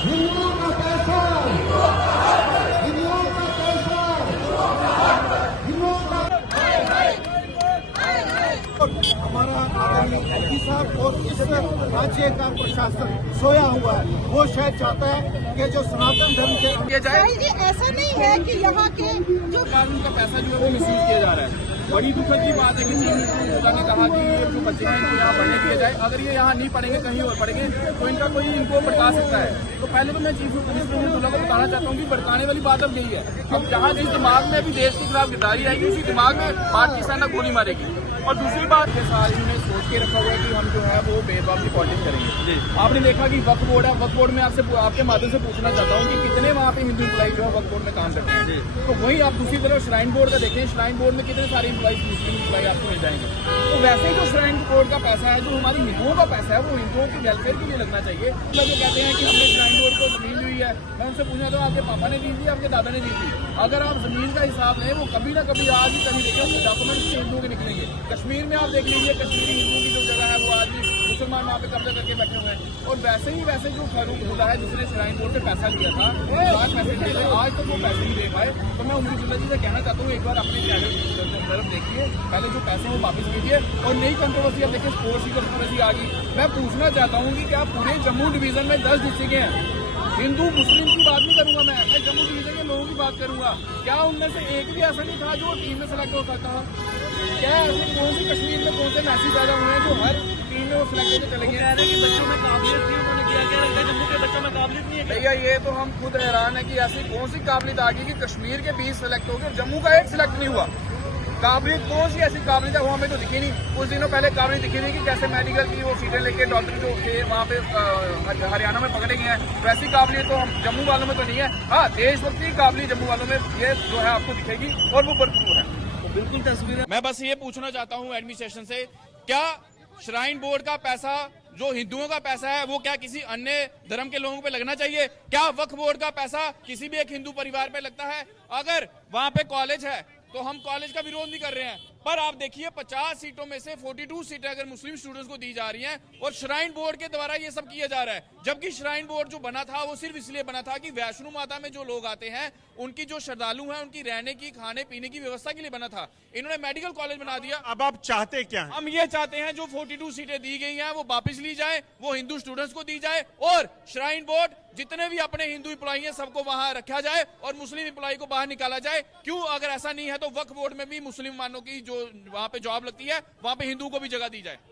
हिंदुओं का पैसा, हिंदुओं का पैसा, हिंदुओं का। हमारा आदरणीय एलजी साहब और इस राज्य का प्रशासन सोया हुआ है। वो शायद चाहता है कि जो सनातन धर्म के किया जाए। ऐसा नहीं है कि यहाँ के जो कानून का पैसा जो है वो मिसयूज किया जा रहा है। बड़ी दुखद की बात है कि चीफ मिनिस्टर ममता ने कहा कि ये जो बच्चे हैं इनको यहाँ पढ़ने दिया जाए। अगर ये यहाँ नहीं पढ़ेंगे कहीं और पढ़ेंगे तो इनका कोई इनको भड़का सकता है। तो पहले तो मैं चीफ मिनिस्टर ममता को बताना चाहता हूँ कि भड़काने वाली बात अब यही है। अब जहाँ जिस दिमाग में अभी देश के खिलाफ गिरदारी आएगी उसी दिमाग में भारतीय सेना गोली मारेगी। और दूसरी बात के साथ इन्होंने सोच के रखा हुआ है कि हम जो है वो भेदभाव की पॉलिटिक्स करेंगे। आपने देखा कि वक्फ बोर्ड है, वक्फ बोर्ड में आपके माध्यम से पूछना चाहता हूँ कि कितने वहाँ पे हिंदू एम्प्लॉई जो है वक्फ बोर्ड में काम करते हैं। तो वही आप दूसरी तरफ श्राइन बोर्ड का देखें, श्राइन बोर्ड में कितने सारे एम्प्लॉइज मुस्लिम एम्प्लॉई आपको मिल जाएंगे। तो वैसे ही जो श्राइन बोर्ड का पैसा है, जो हमारी हिंदुओं का पैसा है, वो हिंदुओं के वेलफेयर के लिए लगना चाहिए। लोग कहते हैं कि हमने श्राइन बोर्ड को जमीन दी है, मैं उनसे पूछना था आपके पापा ने दी थी, आपके दादा ने दी थी? अगर आप जमीन का हिसाब लें, वो कभी ना कभी आज ही कहीं देखें डॉक्यूमेंट से हिंदुओं के निकलेंगे। कश्मीर में आप देख लीजिए, कश्मीरी हिंदुओं की जो जगह है वो आज भी मुसलमान वहाँ पे कब्जा करके बैठे हुए हैं। और वैसे जो फारूक अब्दुल्ला है जिसने श्राइन बोर्ड से पैसा लिया था, आज पैसे दिए थे, आज तक वो पैसे नहीं दे पाए। तो मैं उम्मीद अब्दुल्ला जी से कहना चाहता हूँ एक बार अपने चैनल तरफ देखिए, पहले जो पैसे वो वापस कीजिए। और नई कंट्रोवर्सी अब देखिए, स्पोर्ट्स की कंट्रोवर्सी आ गई। मैं पूछना चाहता हूँ कि क्या पूरे जम्मू डिवीजन में 10 डिस्ट्रिक्ट हैं, हिंदू मुस्लिम की बात नहीं करूंगा, मैं जम्मू डिवीजन के लोगों की बात करूंगा। क्या उनमें से एक भी ऐसा नहीं था जो टीम में सेलेक्ट हो सकता था? क्या ऐसे कौन सी कश्मीर में कौन से मैसी पैदा हुए हैं जो हर टीम में वो सिलेक्ट होकर चले गए? कि बच्चों में काबिलियत थी, उन्होंने क्या लगता है जम्मू के बच्चों में काबिलियत नहीं है? भैया ये तो हम खुद हैरान है कि ऐसी कौन सी काबिलियत आ गई कि कश्मीर के 20 सिलेक्ट हो गए और जम्मू का 1 सिलेक्ट नहीं हुआ। काबिलियत कौन सी ऐसी काबिलियत है वो हमें तो दिखी नहीं। कुछ दिनों पहले काबिलियत दिखी थी कि कैसे मेडिकल की वो सीटें लेके डॉक्टर जो थे वहाँ पे हरियाणा में पकड़े गए हैं, वैसी काबिलियत तो हम जम्मू वालों में तो नहीं है। हाँ, देशभक्ति की काबिलियत जम्मू वालों में ये जो है आपको दिखेगी और वो भरपूर है। तो बिल्कुल तस्वीर। मैं बस ये पूछना चाहता हूँ एडमिनिस्ट्रेशन से, क्या श्राइन बोर्ड का पैसा जो हिंदुओं का पैसा है वो क्या किसी अन्य धर्म के लोगों पे लगना चाहिए? क्या वक्फ बोर्ड का पैसा किसी भी एक हिंदू परिवार पे लगता है? अगर वहां पे कॉलेज है तो हम कॉलेज का विरोध नहीं कर रहे हैं, पर आप देखिए 50 सीटों में से 42 सीटें अगर मुस्लिम स्टूडेंट्स को दी जा रही हैं और श्राइन बोर्ड के द्वारा ये सब किया जा रहा है। जबकि श्राइन बोर्ड जो बना था वो सिर्फ इसलिए बना था कि वैष्णो माता में जो लोग आते हैं उनकी जो श्रद्धालु हैं उनकी रहने की खाने पीने की व्यवस्था के लिए बना था। इन्होंने मेडिकल कॉलेज बना दिया। अब आप चाहते क्या हैं? हम ये चाहते हैं जो 42 सीटें दी गई हैं वो वापस ली जाए, वो हिंदू स्टूडेंट्स को दी जाए और श्राइन बोर्ड जितने भी अपने हिंदू एम्प्लॉई हैं सबको वहां रखा जाए और मुस्लिम एम्प्लॉई को बाहर निकाला जाए। क्यों? अगर ऐसा नहीं है तो वक्फ बोर्ड में भी मुस्लिमानों की जो वहां पे जॉब लगती है वहां पे हिंदू को भी जगह दी जाए।